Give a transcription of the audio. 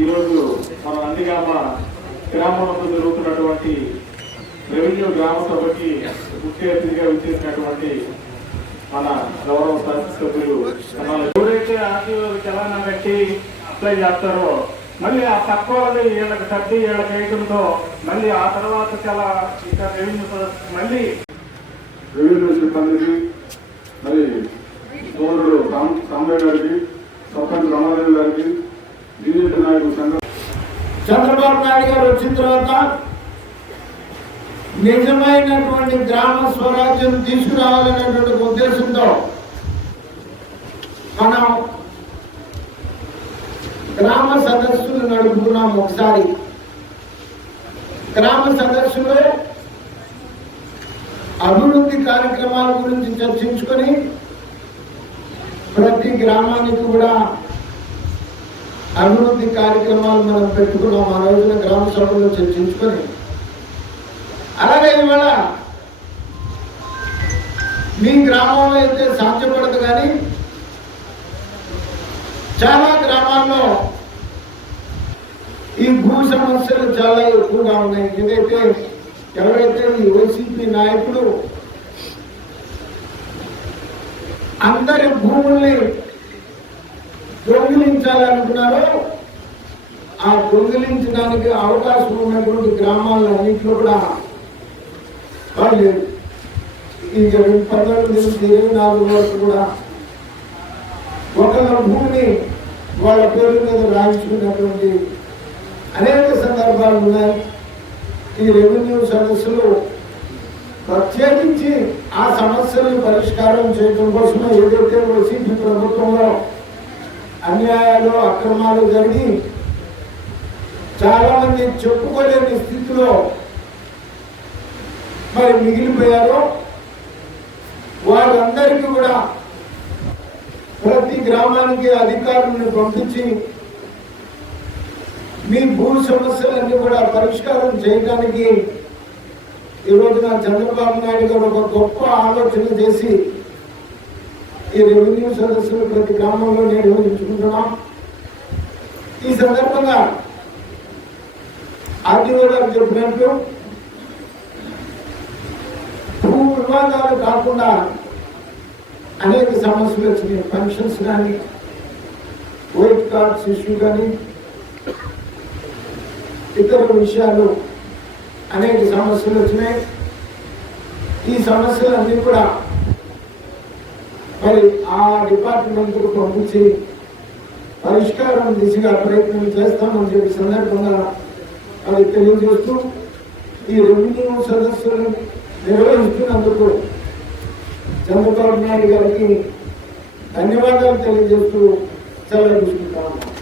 ఈరోజు మన నందిగామ గ్రామంలో జరుగుతున్నటువంటి రెవెన్యూ గ్రామ సభకి ముఖ్య అతిథిగా విచ్చేసినటువంటి మన గౌరవ సభ్యులు ఎవరైతే ఆర్టీఓ చలానా పెట్టి అప్లై చేస్తారో మళ్ళీ ఆ తక్కువది ఏళ్ళకి తగ్గి ఏళ్ళకి వేయడంతో మళ్ళీ ఆ తర్వాత చాలా ఇంకా రెవెన్యూ మళ్ళీ రెవెన్యూ సిబ్బందికి చంద్రబాబు నాయుడు గారు వచ్చిన తర్వాత నిజమైనటువంటి గ్రామ స్వరాజ్యం తీసుకురావాలనేటువంటి ఉద్దేశంతో మనం గ్రామ సదస్సులు నడుపుకున్నాం ఒకసారి గ్రామ సదస్సులో అభివృద్ధి కార్యక్రమాల గురించి చర్చించుకొని ప్రతి గ్రామానికి కూడా అభివృద్ధి కార్యక్రమాలు మనం పెట్టుకున్నాం ఆ రోజున గ్రామ సభలో చర్చించుకొని అలాగే ఇవాళ మీ గ్రామంలో అయితే సాధ్యపడదు కానీ చాలా గ్రామాల్లో ఈ భూ సమస్యలు చాలా ఎక్కువగా ఉన్నాయి ఏదైతే ఎవరైతే ఈ వైసీపీ నాయకులు అందరి భూముల్ని దొంగిలించాలనుకున్నారో ఆ దొంగిలించడానికి అవకాశం ఉన్నటువంటి అన్నింటిలో కూడా వాళ్ళు ఈ ఇరవై నుంచి ఇరవై నాలుగు వరకు కూడా ఒక భూమిని వాళ్ళ పేరు మీద రాయించుకున్నటువంటి అనేక సందర్భాలు ఉన్నాయి ఈ రెవెన్యూ సదస్సులు ప్రత్యేకించి ఆ సమస్యలను పరిష్కారం చేయడం కోసమే ఏదైతే ప్రభుత్వంలో అన్యాయాలు అక్రమాలు జరిగి చాలా మంది చెప్పుకోలేని స్థితిలో మరి మిగిలిపోయారు వాళ్ళందరికీ కూడా ప్రతి గ్రామానికి అధికారులను పంపించి మీ భూ సమస్యలన్నీ కూడా పరిష్కారం చేయడానికి ఈరోజు నా చంద్రబాబు నాయుడు గారు ఒక గొప్ప ఆలోచన చేసి ఈ రెవెన్యూ సదస్సులు ప్రతి గ్రామంలో నిర్వహించుకుంటున్నాం ఈ సందర్భంగా ఆర్టీఓ గారు చెప్పినట్టు భూ వివాదాలు కాకుండా అనేక సమస్యలు వచ్చినాయి పెన్షన్స్ కానీ వైట్ కార్డ్స్ ఇష్యూ కానీ ఇతర విషయాలు అనేక సమస్యలు వచ్చినాయి ఈ సమస్యలన్నీ కూడా మరి ఆ డిపార్ట్మెంట్కు పంపించి పరిష్కారం దిశగా ప్రయత్నం చేస్తామని చెప్పి సందర్భంగా అది తెలియజేస్తూ ఈ రెవెన్యూ సదస్సులను నిర్వహిస్తున్నందుకు చంద్రబాబు నాయుడు గారికి ధన్యవాదాలు తెలియజేస్తూ సెలవు తీసుకుంటాము